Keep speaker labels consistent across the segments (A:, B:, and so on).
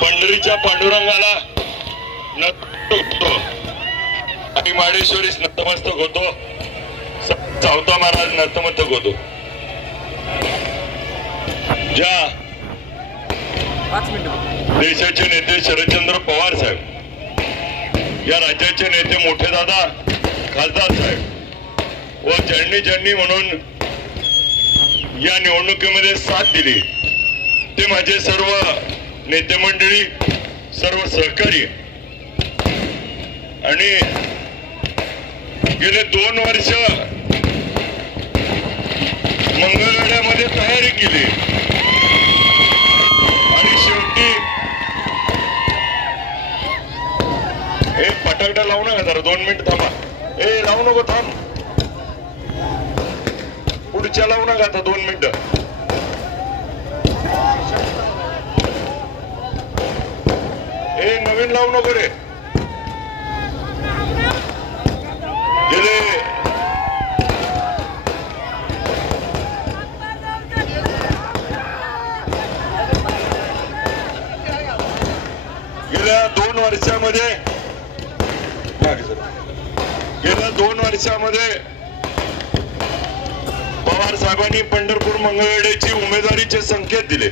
A: पंढरीच्या पांडुरंगाला नतमस्तक आणि माडेश्वरीस नतमस्तक होतो. चावता महाराज नतमस्तक होतो. ज्या देशाचे नेते शरदचंद्र पवार साहेब या राज्याचे नेते मोठे दादा खासदार साहेब व ज्यांनी ज्यांनी म्हणून या निवडणुकीमध्ये साथ दिली ते माझे सर्व नेते मंडळी सर्व सहकारी आणि गेले दोन वर्ष मंगळवेढ्यामध्ये तयारी केली. आणि शेवटी हे फटाकडा लावू नका जरा दोन मिनिट थांबा. ए लावू नको थांब. पुढच्या लावू नका आता दोन मिनिट ए नवीन लावू नको रे गेले. गेल्या दोन वर्षामध्ये. गेल्या दोन वर्षामध्ये पवार साहेबांनी पंढरपूर मंगळवेड्याची उमेदवारीचे संकेत दिले.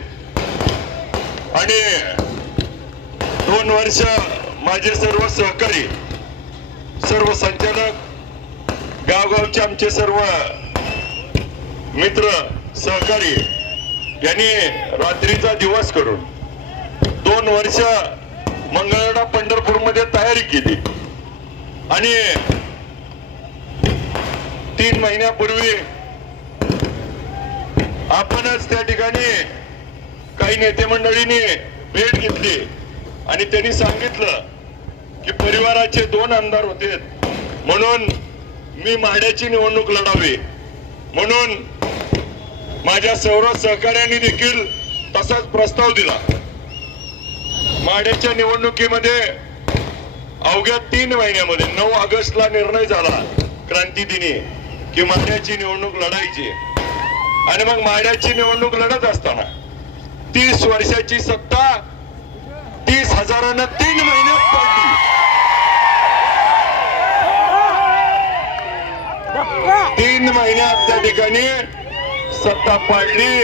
A: आणि दोन वर्ष माझे सर्व सहकारी सर्व संचालक गावगावचे आमचे सर्व मित्र सहकारी यांनी रात्रीचा दिवस करून दोन वर्ष मंगळवेढा पंढरपूरमध्ये तयारी केली. आणि तीन महिन्यापूर्वी आपणच त्या ठिकाणी काही नेते मंडळींनी भेट घेतली. आणि त्यांनी सांगितलं की परिवाराचे दोन आमदार होते. म्हणून मी माड्याची निवडणूक लढावी. म्हणून माझ्या सर्व सहकार्यांनी देखील तसाच प्रस्ताव दिला. माड्याच्या निवडणुकीमध्ये अवघ्या तीन महिन्यामध्ये नऊ ऑगस्टला निर्णय झाला क्रांती दिनी की माड्याची निवडणूक लढायची. आणि मग माड्याची निवडणूक लढत असताना तीस वर्षाची सत्ता तीस हजारांना तीन महिन्यात पडली. तीन महिन्यात त्या ठिकाणी सत्ता पाडली.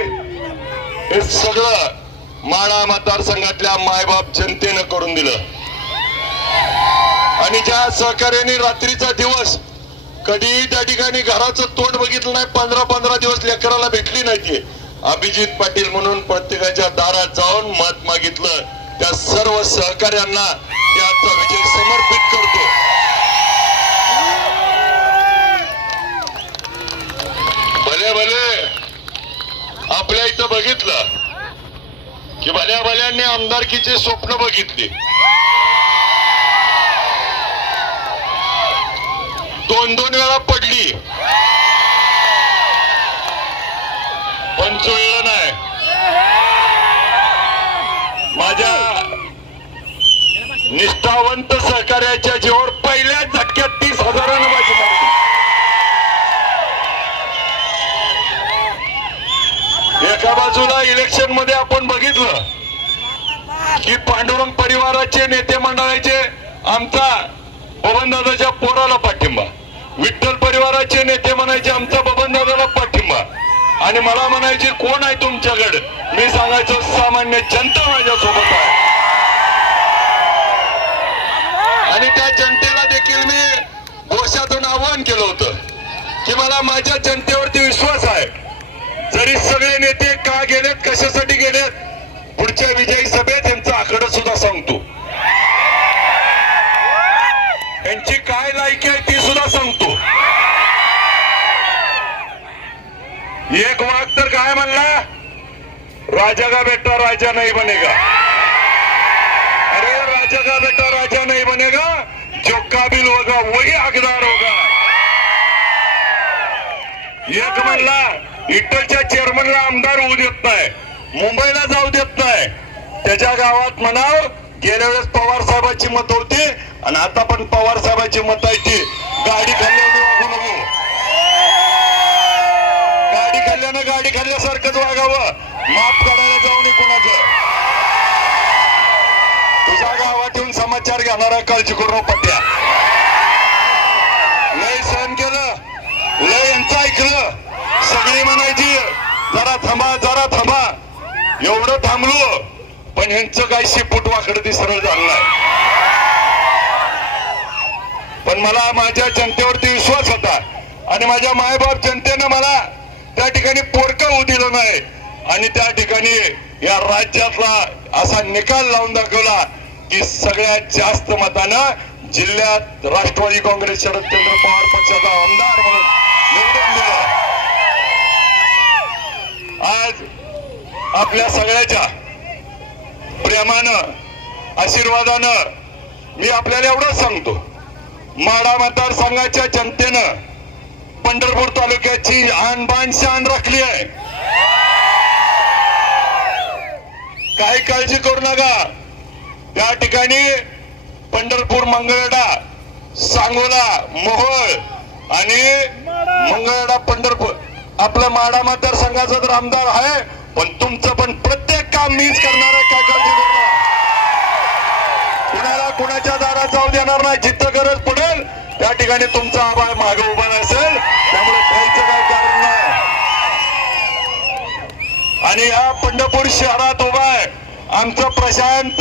A: हे सगळं माळा मतदारसंघातल्या मायबाप जनतेनं करून दिलं. आणि ज्या सहकार्याने रात्रीचा दिवस कधीही त्या ठिकाणी घराचं तोंड बघितलं नाही पंधरा पंधरा दिवस लेकराला भेटली नाही अभिजित पाटील म्हणून प्रत्येकाच्या दारात जाऊन मत मागितलं. त्या सर्व सहकार्यांना त्याचा विजय समर्पित करतो. भले भले. आपल्या इथं बघितलं की भल्या भल्यांनी आमदारकीचे स्वप्न बघितली. दोन दोन वेळा पडली. पण जुळलं नाही माझ्या निष्ठावंत सहकार्याच्या जीवावर पहिल्या झटक्यात तीस हजारानं माझी मारली. एका बाजूला इलेक्शनमध्ये आपण बघितलं की पांडुरंग परिवाराचे नेते मंडळाचे आमचा बबनदादाच्या पोराला पाठिंबा. विठ्ठल परिवाराचे नेते म्हणायचे आमचा बबनदादाला पाठिंबा. आणि मला म्हणायचे कोण आहे तुमच्याकडे? मी सांगायचो सामान्य जनता माझ्या सोबत आहे. आणि त्या जनतेला देखील मी घोषातून आवाहन केलं होतं की मला माझ्या जनतेवरती विश्वास आहे. जरी सगळे नेते का गेलेत कशासाठी गेलेत पुढच्या विजयी सभेत त्यांचा आकडा सुद्धा सांगतो. यांची काय लायकी आहे ती सुद्धा सांगतो. एक वाघ तर काय म्हणला? राजा का बेटा राजा नाही बनेगा? अरे राजा का बेटा राजा नहीं बनेगा जो काबिल होगा वही हकदार होगा। एक म्हणला इटलच्या चेअरमनला आमदार होऊ देत नाही मुंबईला जाऊ देत नाही. त्याच्या गावात म्हणाव गेल्या वेळेस पवार साहेबांची मत होती आणि आता पण पवार साहेबांची मत आहे ती. गाडी खाल्ल्याने वागू नको. गाडी खाल्ल्यानं गाडी खाल्ल्यासारखंच वागावं. माफ करायला जाऊ नये कोणाचं. प्रचार घेणार आहे काळजी करू पट्ट्या लय सहन केलं. लय यांचं ऐकलं. सगळी म्हणायची जरा थांबा जरा थांबा. एवढं थांबलो पण ह्यांचं काही शिपूट वाकडं ती सरळ झालं नाही. पण मला माझ्या जनतेवरती विश्वास होता. आणि माझ्या मायबाप जनतेनं मला त्या ठिकाणी पोरकं होऊ दिलं नाही. आणि त्या ठिकाणी या राज्यातला असा निकाल लावून दाखवला की सगळ्यात जास्त मतानं जिल्ह्यात राष्ट्रवादी काँग्रेस शरदचंद्र पवार पक्षाचा आमदार म्हणून निवडून दिला. आज आपल्या सगळ्याच्या प्रेमानं आशीर्वादानं मी आपल्याला एवढंच सांगतो. माडा मतदारसंघाच्या जनतेनं पंढरपूर तालुक्याची आणबाण शान राखली आहे. काही काळजी करू नका. त्या ठिकाणी पंढरपूर मंगळडा सांगोला मोहोळ आणि मंगळडा पंढरपूर. आपलं माडा मतदारसंघाचा तर आमदार आहे पण तुमचं पण प्रत्येक काम मीच करणार आहे काय काळजी करू नका. कुणाला कुणाच्या दारात जाऊ देणार नाही जिथं गरज पडेल त्या ठिकाणी तुमचा आभार मागे उभा नसेल त्यामुळे भ्यायचं काय कारण नाही. आणि या पंढरपूर शहरात आमचं प्रशांत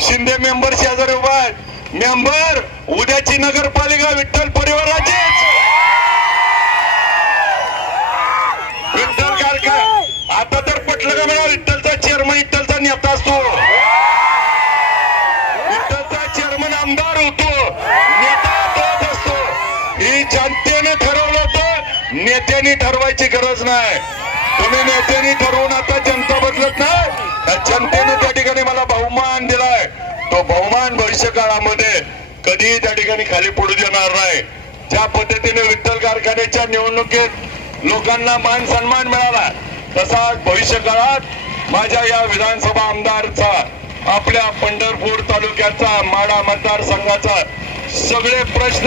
A: शिंदे मेंबर शेजारी उभा आहे. मेंबर उद्याची नगरपालिका विठ्ठल परिवाराचीच. विठ्ठल कारखा आता तर पटलं का मला विठ्ठलचा चेअरमन विठ्ठलचा नेता असतो. विठ्ठलचा चेअरमन आमदार होतो. नेता तोच असतो. ही जनतेने ठरवलं होतं नेत्यांनी ठरवायची गरज नाही. तुम्ही नेत्यांनी ठरवून आता जनता बदलत नाही. जनतेने त्या ठिकाणी मला बहुमान दिलाय. तो बहुमान भविष्य काळामध्ये कधीही त्या ठिकाणी खाली पडू देणार नाही. ज्या पद्धतीने विठ्ठल कारखान्याच्या निवडणुकीत लोकांना मान सन्मान मिळाला तसा भविष्य काळात माझ्या या विधानसभा आमदारचा आपल्या पंढरपूर तालुक्याचा माडा मतदारसंघाचा सगळे प्रश्न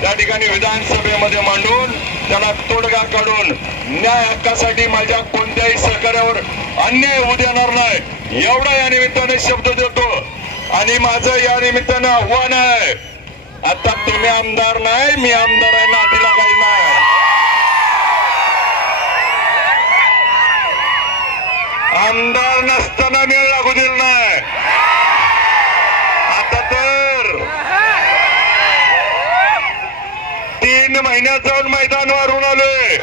A: त्या ठिकाणी विधानसभेमध्ये मांडून त्याला तोडगा काढून न्याय हक्कासाठी माझ्या कोणत्याही सहकार्यावर अन्याय होऊ देणार नाही. एवढा या निमित्ताने शब्द देतो. आणि माझं या निमित्तानं आव्हान आहे. आता तुम्ही आमदार नाही मी आमदार आहे ना तिला काही नाही. आमदार नसताना मेळ लागू दिला नाही. आता तर तीन महिन्यात जाऊन मैदान वारून आलोय.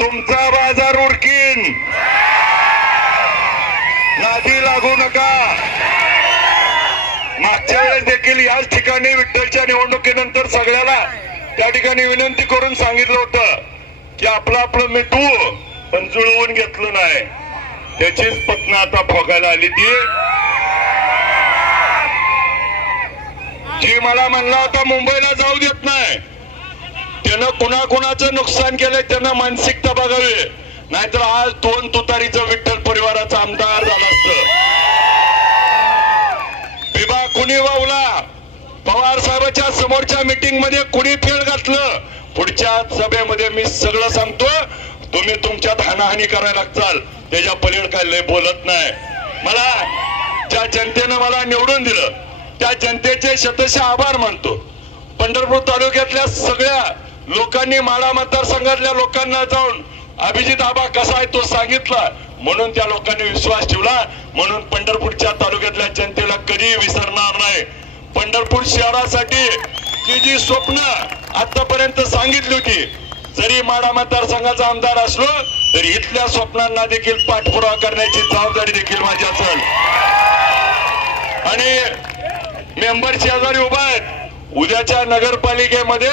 A: तुमचा बाजार उरकीन. नादी लागू नका. मागच्या वेळेस देखील याच ठिकाणी विठ्ठलच्या निवडणुकीनंतर सगळ्याला त्या ठिकाणी विनंती करून सांगितलं होतं की आपलं आपलं मिटवू पण जुळवून घेतलं नाही. त्याचीच पत्न आता फोगायला आली ती. जी मला म्हणला होता मुंबईला जाऊ देत नाही. त्यानं कुणाकुणाचं नुकसान केलंय त्यानं मानसिकता बघावी. नाहीतर आज दोन तुतारीचं विठ्ठल परिवाराचा आमदार झाला असत. विभाग कुणी वावला? पवार साहेबाच्या समोरच्या मीटिंगमध्ये कुणी फेळ घातलं? पुढच्या सभेमध्ये मी सगळं सांगतो तुम्ही तुमच्यात हानाहानी करायला लागचाल. त्याच्या पलीड काय लय बोलत नाही. मला ज्या जनतेनं मला निवडून दिलं. त्या जनतेचे शतशः आभार मानतो. पंढरपूर तालुक्यातल्या सगळ्या लोकांनी माडा मतदारसंघातल्या लोकांना जाऊन अभिजित आबा कसा आहे तो सांगितला. म्हणून त्या लोकांनी विश्वास ठेवला. म्हणून पंढरपूरच्या तालुक्यातल्या जनतेला कधी विसरणार नाही. पंढरपूर शहरासाठी ती जी स्वप्न आतापर्यंत सांगितली होती जरी माडा मतदारसंघाचा आमदार असलो तरी इथल्या स्वप्नांना देखील पाठपुरावा करण्याची जबाबदारी देखील माझी असेल. आणि मेंबर शेजारी उभा आहेत. उद्याच्या नगरपालिकेमध्ये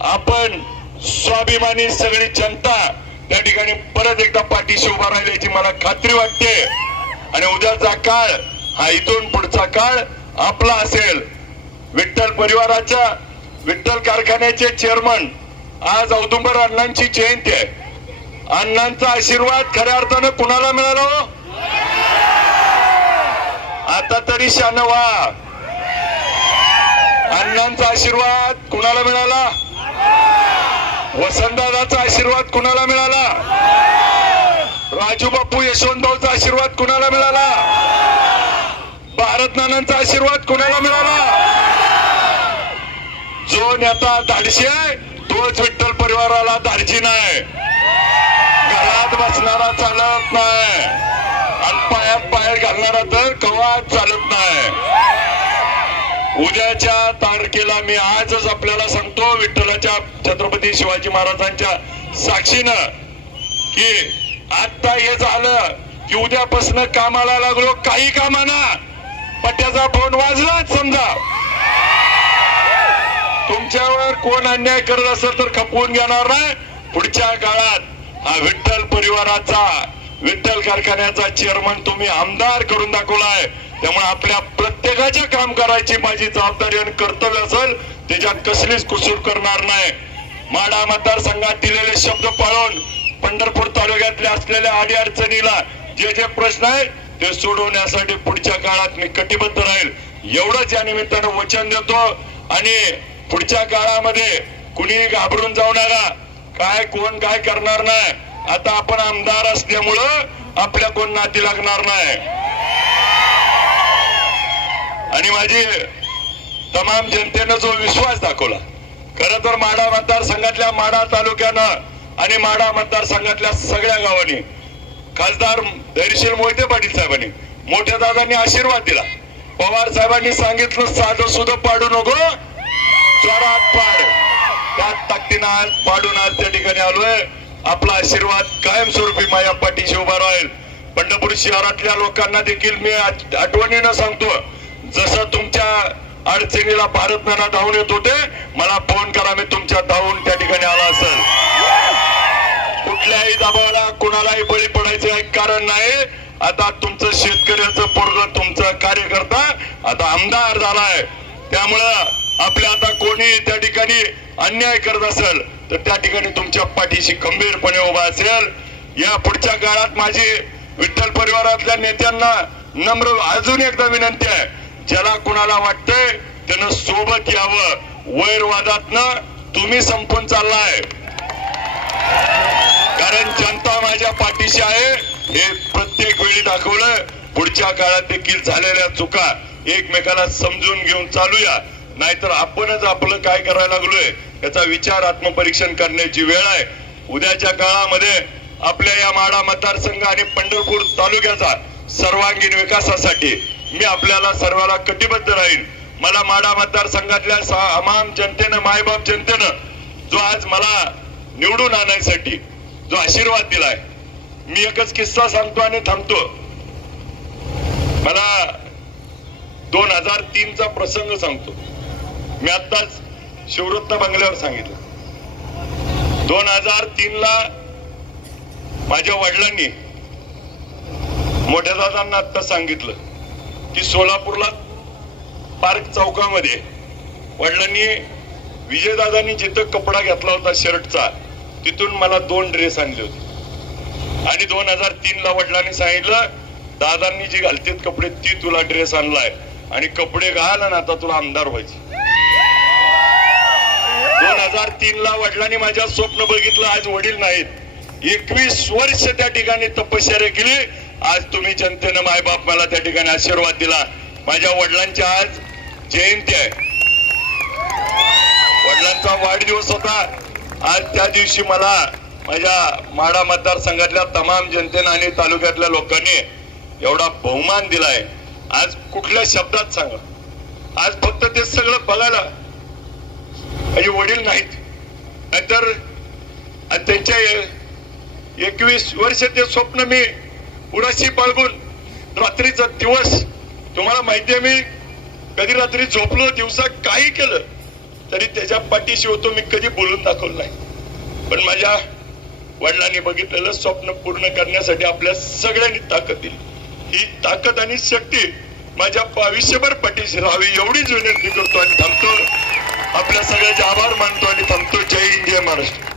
A: आपण स्वाभिमानी सगळी जनता त्या ठिकाणी परत एकदा पाठीशी उभा राहिल्याची मला खात्री वाटते. आणि उद्याचा काळ हा इथून पुढचा काळ आपला असेल. विठ्ठल परिवाराच्या विठ्ठल कारखान्याचे चेअरमन आज औदुंबर अण्णांची जयंती आहे. अण्णांचा आशीर्वाद खऱ्या अर्थानं कुणाला मिळालो हो? आता तरी शान अण्णांचा आशीर्वाद कुणाला मिळाला? वसंतदादाचा आशीर्वाद कुणाला मिळाला? राजू बापू यशवंतभाऊचा आशीर्वाद कुणाला मिळाला? भारत नानांचा आशीर्वाद कुणाला मिळाला? जो नेता धाडशी आहे तोच विठ्ठल परिवाराला धाडशी नाही. घरात बसणारा चालत नाही. आणि पायात बाहेर घालणारा तर कवा चालत नाही. उद्याच्या तारखेला मी आजच आपल्याला सांगतो विठ्ठलाच्या छत्रपती शिवाजी महाराजांच्या साक्षीनं की आता हे झालं की उद्यापासून कामाला लागलो काही कामाना. पट्ट्याचा फोन वाजलाच समजा. तुमच्यावर कोण अन्याय करत असेल तर खपवून घेणार नाही. पुढच्या काळात हा विठ्ठल परिवाराचा विठ्ठल कारखान्याचा चेअरमन तुम्ही आमदार करून दाखवलाय. त्यामुळे आपल्या प्रत्येकाचे काम करायची माझी जबाबदारी आणि कर्तव्य असेल त्याच्यात कसलीच कुसूर करणार नाही. माडा मतदारसंघात दिलेले शब्द पाळून पंढरपूर तालुक्यातल्या असलेल्या अडीअडचणीला जे जे प्रश्न आहेत ते सोडवण्यासाठी पुढच्या काळात मी कटिबद्ध राहील. एवढंच या निमित्तानं वचन देतो. आणि पुढच्या काळामध्ये कुणी घाबरून जाऊ नका. काय कोण काय करणार नाही. आता आपण आमदार असल्यामुळं आपल्या कोण नाती लागणार नाही. आणि माझी तमाम जनतेनं जो विश्वास दाखवला खर तर माडा मतदारसंघातल्या माडा तालुक्यानं आणि माडा मतदारसंघातल्या सगळ्या गावांनी खासदार धैर्यशील मोहिते पाटील साहेबांनी मोठ्या दादांनी आशीर्वाद दिला. पवार साहेबांनी सांगितलं साधं सुद्धा पाडू नको. जोरात पाड. त्या ताकदीनं पाडून आज त्या ठिकाणी आलोय. आपला आशीर्वाद कायमस्वरूपी माझ्या पाठीशी उभा राहील. पंढरपूर शहरातल्या लोकांना देखील मी आठवणीनं सांगतो जसं तुमच्या अडचणीला भारत नाना धावून येत होते मला फोन करा मी तुमच्या धावून त्या ठिकाणी आला असेल. कुठल्याही दबावाला कुणालाही बळी पडायचं कारण नाही. आता तुमचं शेतकऱ्याचं पोरग तुमचं कार्यकर्ता आता आमदार झालाय. त्यामुळं आपल्या आता कोणी त्या ठिकाणी अन्याय करत असेल तर त्या ठिकाणी तुमच्या पाठीशी खंबीरपणे उभा असेल. या पुढच्या काळात माझी विठ्ठल परिवारातल्या नेत्यांना नम्र अजून एकदा विनंती आहे ज्याला कुणाला वाटतंय त्यानं सोबत यावं. वैरवादातनं तुम्ही संपून चाललाय. कारण जनता माझ्या पाठीशी आहे. हे प्रत्येक वेळी दाखवलं. पुढच्या काळात देखील झालेल्या चुका एकमेकाला समजून घेऊन चालूया. नाहीतर आपणच आपलं काय करायला लागलोय याचा विचार आत्मपरीक्षण करण्याची वेळ आहे. उद्याच्या काळामध्ये आपल्या या माडा मतदारसंघ आणि पंढरपूर तालुक्याचा सर्वांगीण विकासासाठी मी आपल्याला सर्वाला कटिबद्ध राहील मला माडा मतदारसंघातल्या सा- जनतेनं मायबाप जनतेनं जो आज मला निवडून आणण्यासाठी जो आशीर्वाद दिलाय मी एकच किस्सा सांगतो आणि थांबतो. मला दोन हजार तीन चा प्रसंग सांगतो. मी आताच शिवरत्न बंगल्यावर सांगितलं. दोन हजार तीन ला माझ्या वडिलांनी मोठ्या दादांना आता सांगितलं की सोलापूरला पार्क चौकामध्ये वडिलांनी विजयदादांनी जिथं कपडा घेतला होता शर्टचा तिथून मला दोन ड्रेस आणले होते. आणि दोन हजार तीन ला वडिलांनी सांगितलं दादांनी जे घालतेत कपडे ती तुला ड्रेस आणलाय आणि कपडे घाल आणि आता तुला आमदार व्हायचे. दोन हजार तीन ला वडिलांनी माझ्या स्वप्न बघितलं आज वडील नाहीत. एकवीस वर्ष त्या ठिकाणी तपश्चर्या केली. आज तुम्ही जनतेनं मायबाप मला त्या ठिकाणी आशीर्वाद दिला. माझ्या वडिलांची आज जयंती आहे. वडिलांचा वाढदिवस होता. आज त्या दिवशी मला माझ्या माडा मतदारसंघातल्या तमाम जनतेनं आणि तालुक्यातल्या लोकांनी एवढा बहुमान दिलाय. आज कुठल्या शब्दात सांगा? आज फक्त ते सगळं बघायला माझे वडील नाहीत. नाहीतर त्यांच्या एकवीस वर्ष ते स्वप्न मी उराशी बाळगून रात्रीचा दिवस तुम्हाला माहिती आहे मी कधी रात्री झोपलो दिवसा काही केलं तरी त्याच्या पाठीशी होतो मी कधी बोलून दाखवलं नाही. पण माझ्या वडिलांनी बघितलेलं स्वप्न पूर्ण करण्यासाठी आपल्या सगळ्यांनी ताकद दिली. ही ताकद आणि शक्ती माझ्या आयुष्यभर पाठीशी राहावी एवढीच विनंती करतो आणि थांबतो. आपल्या सगळ्याचे आभार मानतो आणि थांबतो. जय हिंद जय महाराष्ट्र.